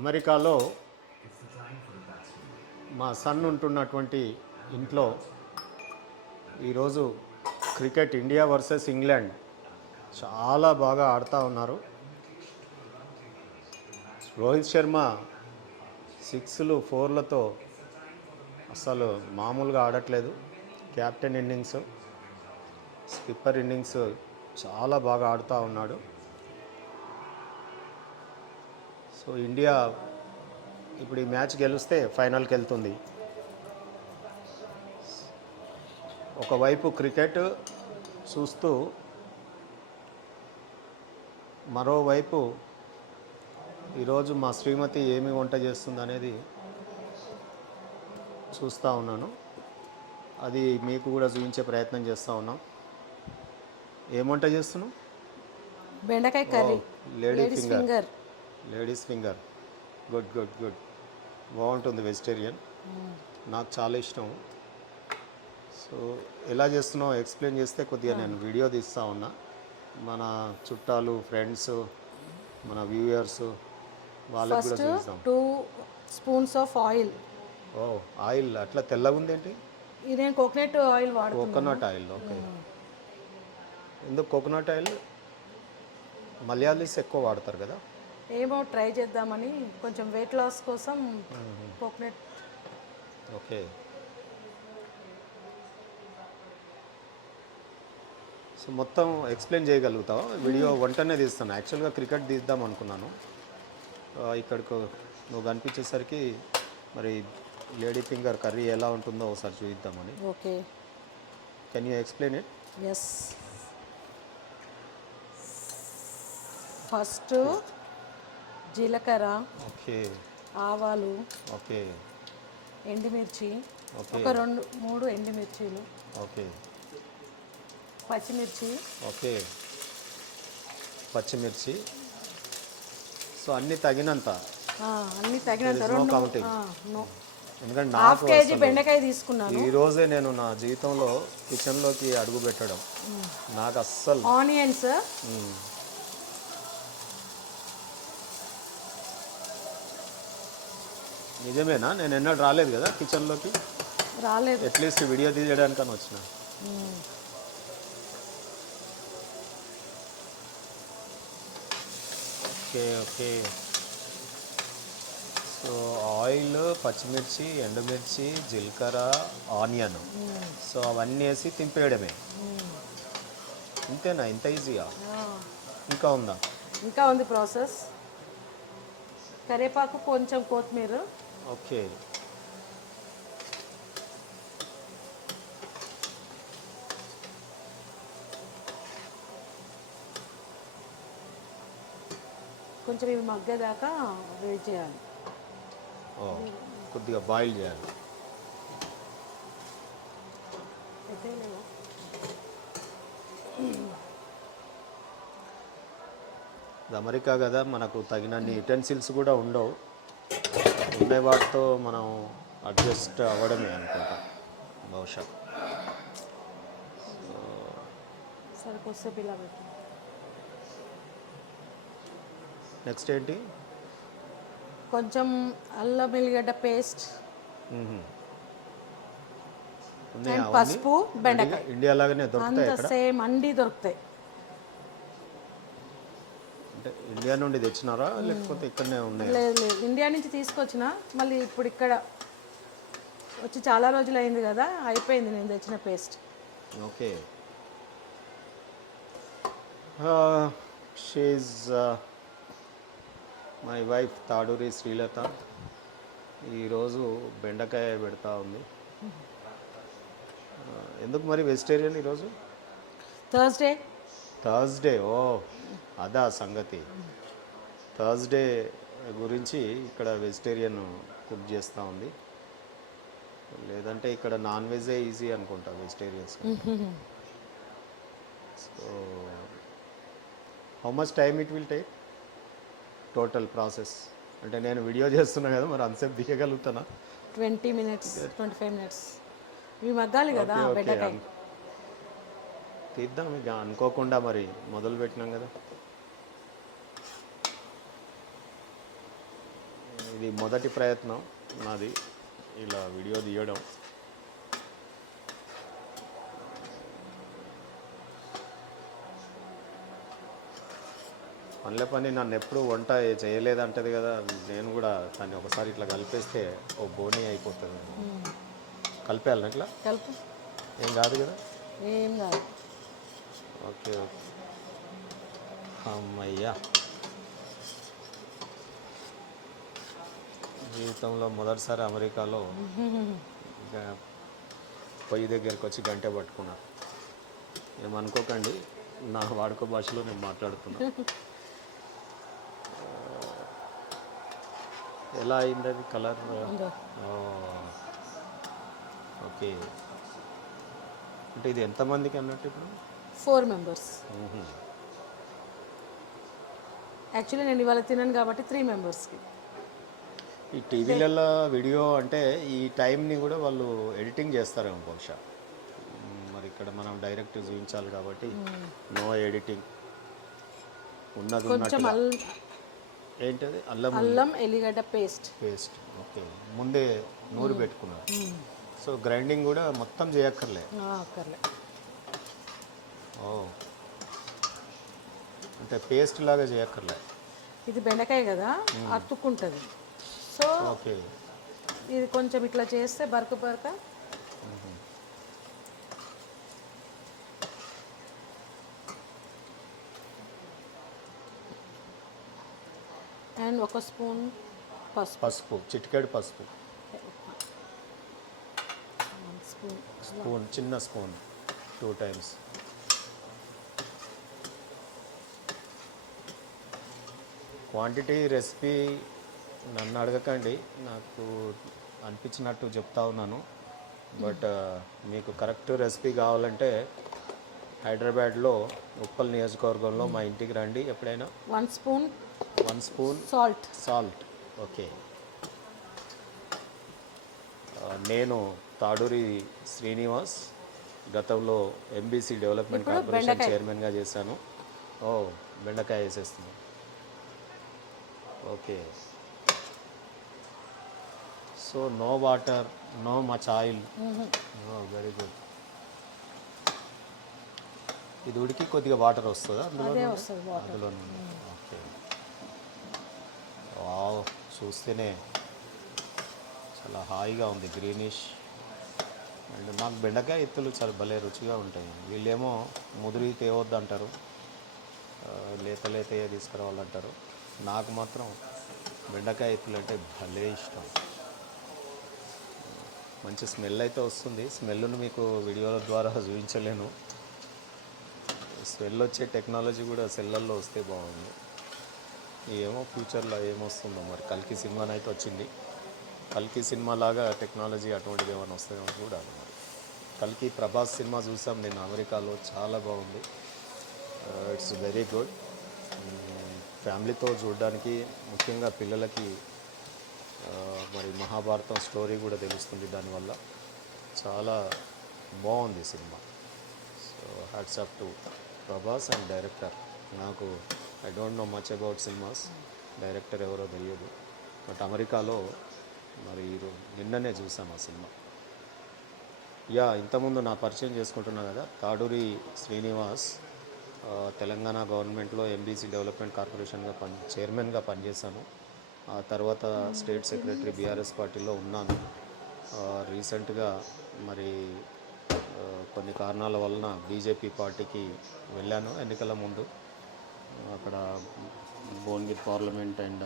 అమెరికాలో మా సన్ ఉంటున్నటువంటి ఇంట్లో ఈరోజు క్రికెట్ ఇండియా వర్సెస్ ఇంగ్లాండ్ చాలా బాగా ఆడుతూ ఉన్నారు. రోహిత్ శర్మ 6లు 4లతో అసలు మామూలుగా ఆడట్లేదు. క్యాప్టెన్ ఇన్నింగ్స్, స్కిప్పర్ ఇన్నింగ్స్ చాలా బాగా ఆడుతూ ఉన్నాడు. సో ఇండియా ఇప్పుడు ఈ మ్యాచ్ గెలిస్తే ఫైనల్కి వెళ్తుంది. ఒకవైపు క్రికెట్ చూస్తూ మరోవైపు ఈరోజు మా శ్రీమతి ఏమి వంట చేస్తుంది అనేది చూస్తూ ఉన్నాను. అది మీకు కూడా చూపించే ప్రయత్నం చేస్తూ ఉన్నాం. ఏం వంట చేస్తున్నావు? బెండకాయ curry, ladies finger. Ladies finger, good good good, బాగుంటుంది. వెజిటేరియన్ నాకు చాలా ఇష్టం. సో ఎలా చేస్తున్నావు ఎక్స్ప్లెయిన్ చేస్తే కొద్దిగా నేను వీడియో తీస్తూ ఉన్నా. మన చుట్టాలు, ఫ్రెండ్స్, మన వ్యూయర్స్ వాళ్ళకి కూడా చూస్తాం. 2 స్పూన్స్ ఆఫ్ ఆయిల్. ఓ ఆయిల్ అట్లా తెల్లగా ఉంది ఏంటి? ఇది నేను కోకోనట్ ఆయిల్ వాడుతున్నాను. Coconut oil. ఓకే. ఎందుకు కోకోనట్ ఆయిల్? మలయాళీస్ ఎక్కువ వాడతారు కదా. ఏమో ట్రై చేద్దామని, కొంచెం వెయిట్ లాస్ కోసం కోకోనట్. ఓకే. సో మొత్తం ఎక్స్ప్లెయిన్ చేయగలుగుతావా? వీడియో వంటనే తీస్తాను. యాక్చువల్గా క్రికెట్ తీద్దాం అనుకున్నాను. ఇక్కడికి నువ్వు కనిపించేసరికి మరి లేడీ ఫింగర్ కర్రీ ఎలా ఉంటుందో ఒకసారి చూద్దామని. Okay. Can you explain it? Yes. First జీలకర్ర, ఓకే, ఆవాలు, ఓకే, ఎండుమిర్చి, ఓకే, ఒక 2-3 ఎండుమిర్చీలు, ఓకే, పచ్చిమిర్చి, ఓకే, పచ్చిమిర్చి. సో అన్నీ తగినంత, అన్నీ తగినంత. There is no counting. ఎందుకంటే హాఫ్ నాకు కేజీ బెండకాయ తీసుకున్నాను. ఈరోజే నేను నా జీవితంలో కిచెన్లోకి అడుగు పెట్టడం నాకు అస్సలు. ఆనియన్స్, నిజమేనా? నేను ఎన్నడూ రాలేదు కదా కిచెన్లోకి. రాలేదు. అట్లీస్ట్ వీడియో తీయడానికని వచ్చిన. Okay okay. సో ఆయిల్, పచ్చిమిర్చి, ఎండుమిర్చి, జీలకర్ర, ఆనియన్, సో అవన్నీ వేసి తింపేయడమే. ఇంతేనా? ఇంత ఈజీగా? ఇంకా ఉందా? ఇంకా ఉంది ప్రాసెస్. కరివేపాకు, కొంచెం కొత్తిమీర. ఓకే. కొంచెం ఇవి మగ్గదాకా వేడి చేయాలి. కొద్దిగా బాయిల్ చేయాలి. ఇది అమెరికా కదా, మనకు తగినన్ని యుటెన్సిల్స్ కూడా ఉండవు. ఉండే వాటితో మనం అడ్జస్ట్ అవ్వడమే అనుకుంటా బహుశా. సరికొస్తే పిల్ల పెట్టి. నెక్స్ట్ ఏంటి? కొంచెం అల్లం వెల్లిగడ్డ పేస్ట్, పసుపు, బెండకాయ. ఇండియా లాగానే దొరుకుతాయి అంత సేమ్ అండి దొరుకుతాయి. అంటే ఇండియా నుండి తెచ్చినారా లేకపోతే ఇక్కడనే ఉన్నాయి? లేదు లేదు, ఇండియా నుంచి తీసుకొచ్చిన. మళ్ళీ ఇప్పుడు ఇక్కడ వచ్చి చాలా రోజులు అయింది కదా, అయిపోయింది నేను తెచ్చిన paste. Okay. She my wife Taduri Srilatha. ఈరోజు బెండకాయ పెడతా ఉంది. ఎందుకు మరి వెజిటేరియన్ ఈరోజు? థర్స్డే. ఓ అదా సంగతి. థర్స్డే గురించి ఇక్కడ వెజిటేరియన్ కుక్ చేస్తూ ఉంది. లేదంటే ఇక్కడ నాన్ వెజే ఈజీ అనుకుంటా vegetarians. So how much time it will take total process? అంటే నేను వీడియో చేస్తున్నా కదా, మరి అంతసేపు దిగగలుగుతానా? 20 minutes, 25 minutes. ఇవి మగ్గాలి కదా బెండకాయ. తీద్దాం ఇక, అనుకోకుండా మరి మొదలు పెట్టినాం కదా. ఇది మొదటి ప్రయత్నం నాది ఇలా వీడియో తీయడం. పనిలే పని నన్ను ఎప్పుడు వంట చేయలేదంటది కదా, నేను కూడా దాన్ని ఒకసారి ఇట్లా కలిపేస్తే ఓ బోనీ అయిపోతుంది. కలిపేయాలి ఇట్లా, కలుపు. ఏం కాదు కదా. ఏం కాదు. ఓకే ఓకే, అమ్మయ్యా. జీవితంలో మొదటిసారి అమెరికాలో ఇంకా పొయ్యి దగ్గరికి వచ్చి గంటె పట్టుకున్నా. ఏమనుకోకండి, నా వాడుక భాషలో నేను మాట్లాడుతున్నా. ఎలా అయింది అది కలర్? ఓకే, అంటే ఇది ఎంతమందికి అన్నట్టు ఇప్పుడు? 4 మెంబర్స్. యాక్చువల్లీ నేను ఇవాళ తినను కాబట్టి 3 మెంబర్స్కి. ఈ టీవీలలో వీడియో అంటే ఈ టైంని కూడా వాళ్ళు ఎడిటింగ్ చేస్తారేమో బహుశా. మరి ఇక్కడ మనం డైరెక్ట్ చూపించాలి కాబట్టి నో ఎడిటింగ్, ఉన్నది కొంచెం ఉన్నట్టు. ఏంటది? అల్లం ఎల్లిగడ్డ పేస్ట్. ఓకే, ముందే నూరు పెట్టుకున్నారు. సో గ్రైండింగ్ కూడా మొత్తం చేయక్కర్లే. అక్కర్లే. ఓ, అంటే పేస్ట్ లాగా చేయక్కర్లే. ఇది బెండకాయ కదా, అతుక్కుంటుంది. సో ఓకే, ఇది కొంచెం ఇట్లా చేస్తే బరక బరక. అండ్ 1 స్పూన్ పసుపు, చిటికెడు పసుపు, 1 స్పూన్, చిన్న స్పూన్ 2 times. క్వాంటిటీ రెసిపీ నన్ను అడగకండి, నాకు అనిపించినట్టు చెప్తా ఉన్నాను. బట్ మీకు కరెక్ట్ రెసిపీ కావాలంటే హైదరాబాద్లో ఉప్పల్ నియోజకవర్గంలో మా ఇంటికి రండి ఎప్పుడైనా. 1 స్పూన్ సాల్ట్. ఓకే, నేను తాడూరి శ్రీనివాస్, గతంలో ఎంబీసీ డెవలప్మెంట్ కార్పొరేషన్ చైర్మన్గా చేశాను. ఓ, బెండకాయ వేసేస్తున్నాను. Okay, so no water, no much oil. Very good. ఇది ఉడికి కొద్దిగా వాటర్ వస్తుందా అందులో? ఓకే, వావ్, చూస్తేనే చాలా హాయిగా ఉంది, గ్రీనిష్. అండ్ మాకు బెండకాయ ఎత్తులు చాలా భలే రుచిగా ఉంటాయి. వీళ్ళేమో ముదిరి తేవద్దు అంటారు, లేత లేతయే తీసుకురావాలంటారు. నాకు మాత్రం బెండకాయ ఎత్తులు అంటే భలే ఇష్టం. మంచి స్మెల్ అయితే వస్తుంది. స్మెల్ను మీకు వీడియోల ద్వారా చూపించలేను. స్మెల్ వచ్చే టెక్నాలజీ కూడా సెల్లల్లో వస్తే బాగుంది. ఏమో ఫ్యూచర్లో ఏమొస్తుందో మరి. కల్కి సినిమానైతే వచ్చింది, కల్కి సినిమా లాగా టెక్నాలజీ అటువంటిది ఏమైనా వస్తుందేమో చూడాలి మరి. కల్కి ప్రభాస్ సినిమా చూసాం నేను అమెరికాలో, చాలా బాగుంది. It's very good. ఫ్యామిలీతో చూడడానికి, ముఖ్యంగా పిల్లలకి మరి మహాభారతం స్టోరీ కూడా తెలుస్తుంది దానివల్ల. చాలా బాగుంది cinema. So hats off to Prabhas and director. నాకు I don't know much about cinemas, director ఎవరో తెలియదు. బట్ అమెరికాలో మరి నిన్ననే చూసాను ఆ సినిమా. ఇంతకుముందు నా పరిచయం చేసుకుంటున్నా కదా, తాడూరి శ్రీనివాస్, తెలంగాణ గవర్నమెంట్లో ఎంబీసీ డెవలప్మెంట్ కార్పొరేషన్గా చైర్మన్గా పనిచేశాను. ఆ తర్వాత స్టేట్ సెక్రటరీ బీఆర్ఎస్ పార్టీలో ఉన్నాను. రీసెంట్గా మరి కొన్ని కారణాల వలన బీజేపీ పార్టీకి వెళ్ళాను ఎన్నికల ముందు. అక్కడ భువనగిరి పార్లమెంట్ అండ్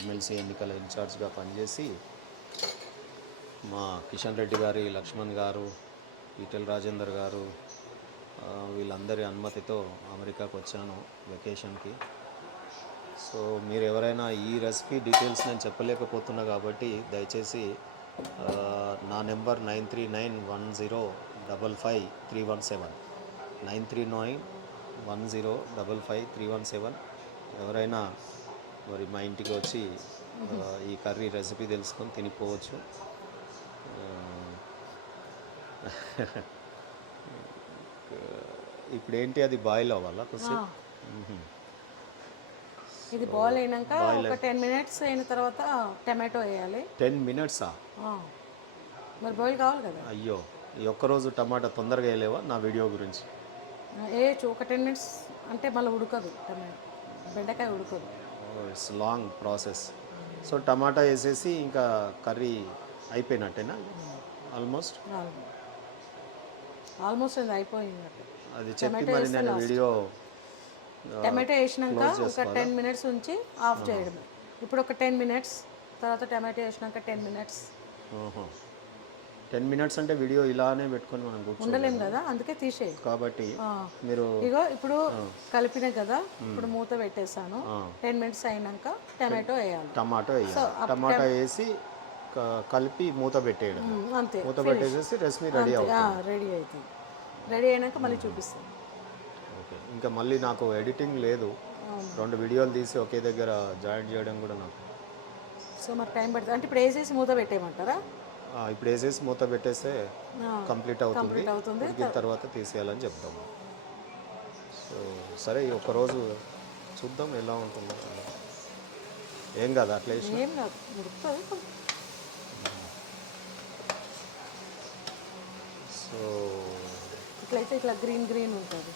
ఎమ్మెల్సీ ఎన్నికల ఇన్ఛార్జ్గా పనిచేసి మా కిషన్ రెడ్డి గారి, లక్ష్మణ్ గారు, ఈటెల రాజేందర్ గారు వీళ్ళందరి అనుమతితో అమెరికాకు వచ్చాను వెకేషన్కి. సో మీరు ఎవరైనా ఈ రెసిపీ డీటెయిల్స్ నేను చెప్పలేకపోతున్నా కాబట్టి దయచేసి నా నెంబర్ 9391055317 9391055317 ఎవరైనా మరి మా ఇంటికి వచ్చి ఈ కర్రీ రెసిపీ తెలుసుకొని తినిపోవచ్చు. ఇప్పుడు ఏంటి, అది బాయిల్ అవ్వాలా కొంచెం? ఇది బాయిల్ అయినాక ఒక 10 మినిట్స్ అయిన తర్వాత టమాటో వేయాలి 10 మినిట్సా? ఆ. మరి బాయిల్ కావాలి కదా అయ్యో, ఈ ఒక్కరోజు టమాటా తొందరగా వేయలేవా నా వీడియో గురించి? వేయచ్చు ఒక 10 మినిట్స్ అంటే మళ్ళీ ఉడకదు టమాటో బెండకాయ ఉడకదు ఇట్స్ లాంగ్ ప్రాసెస్. సో టమాటా వేసేసి ఇంకా కర్రీ అయిపోయినట్టేనా ఆల్మోస్ట్? ఆల్మోస్ట్ అది అయిపోయింది అట్లా అది చెప్పి మరి నేను వీడియో టమాటో వేసినాక ఒక 10 మినిట్స్ ఉంచి ఆఫ్ చేయడమే. ఇప్పుడు ఒక 10 మినిట్స్ తర్వాత టమాటో వేసినాక 10 మినిట్స్ 10 మినిట్స్ అంటే వీడియో ఇలానే పెట్టుకొని మనం కూర్చో ఉండలేం కదా, అందుకే తీసేయి. కాబట్టి మీరు ఇగో ఇప్పుడు కలిపిన కదా, ఇప్పుడు మూత పెట్టేసాను. 10 మినిట్స్ అయినాక టమాటో వేయాలి. టమాటో వేయాలి. టమాటా వేసి కలిపి మూత పెట్టేయడం. అంతే, మూత పెట్టేసేసి రెసిపీ రెడీ అవుతుంది. రెడీ అవుతుంది. రెడీ అయినాక మళ్ళీ చూపిస్తాను. ఓకే, ఇంకా మళ్ళీ నాకు ఎడిటింగ్ లేదు. 2 వీడియోలు తీసి ఒకే దగ్గర జాయిన్ చేయడం కూడా నాకు. సో మరి టైం పడుతుంది అంటే ఇప్పుడు వేసేసి మూత పెట్టేయమంటారా? ఇప్పుడు వేసేసి మూత పెట్టేస్తే కంప్లీట్ అవుతుంది. ఉడికిన తర్వాత తీసేయాలని చెప్తాము. సో సరే, ఈ ఒక్కరోజు చూద్దాం ఎలా ఉంటుందో. ఏం కాదు అట్లా ఏం కాదు, ఉడుకుతుంది. సో ఇట్లయితే ఇట్లా గ్రీన్ గ్రీన్ ఉంటుంది.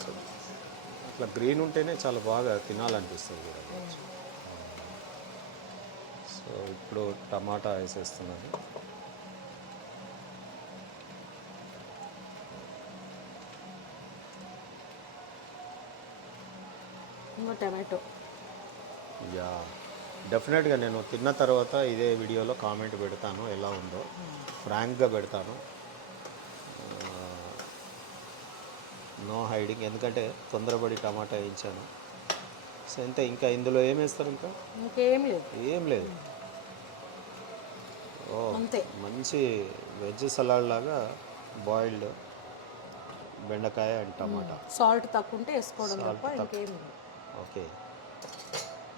సో ఇట్లా గ్రీన్ ఉంటేనే చాలా బాగా తినాలనిపిస్తుంది కూడా. సో ఇప్పుడు టమాటా వేసేస్తున్నాను. టమాటో యా, డెఫినెట్గా నేను తిన్న తర్వాత ఇదే వీడియోలో కామెంట్ పెడతాను ఎలా ఉందో. ఫ్రాంక్గా పెడతాను, నో హైడింగ్. ఎందుకంటే తొందరపడి టమాటా వేయించాను. సో అంతే, ఇంకా ఇందులో ఏం వేస్తారు? ఇంకా ఇంకేం లేదు, ఏం లేదు. ఓ, అంతే. మంచి వెజ్ సలాడ్ లాగా బాయిల్డ్ బెండకాయ అండ్ టమాటా. సాల్ట్ తక్కువ ఉంటే వేసుకోవడం తప్ప ఇంకేం లేదు. ఓకే,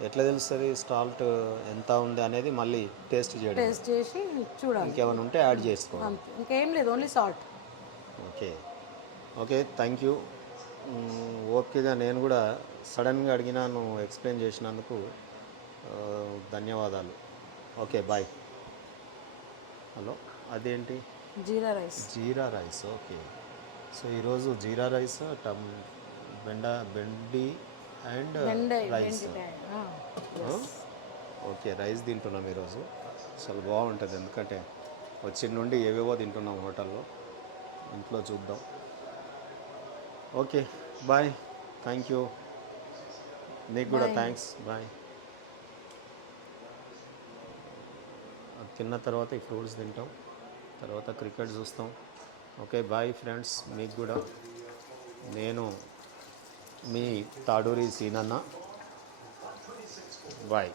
ఎట్లా తెలుస్తుంది సాల్ట్ ఎంత ఉంది అనేది? మళ్ళీ టేస్ట్ చేసి చూడాలి. ఇంకేమైనా ఉంటే యాడ్ చేసుకోవాలి. ఇంకేం లేదు, only salt. Okay okay, thank you. ఓకేగా, నేను కూడా సడన్గా అడిగినా నువ్వు ఎక్స్ప్లెయిన్ చేసినందుకు ధన్యవాదాలు. Okay, bye. హలో, అదేంటి? Jeera rice. Jeera rice, okay. So ఈరోజు జీరా రైస్, బెండి అండ్ రైస్. ఓకే, రైస్ తింటున్నాం ఈరోజు. చాలా బాగుంటుంది, ఎందుకంటే వచ్చిన నుండి ఏవేవో తింటున్నాం హోటల్లో. ఇంట్లో చూద్దాం. Okay, bye. Thank you. నీకు కూడా థ్యాంక్స్. బాయ్. అది తిన్న తర్వాత ఈ ఫ్రూట్స్ తింటాం, తర్వాత క్రికెట్ చూస్తాం. Okay, bye friends. మీకు కూడా నేను మీ తాడూరి సీనన్న. బాయ్.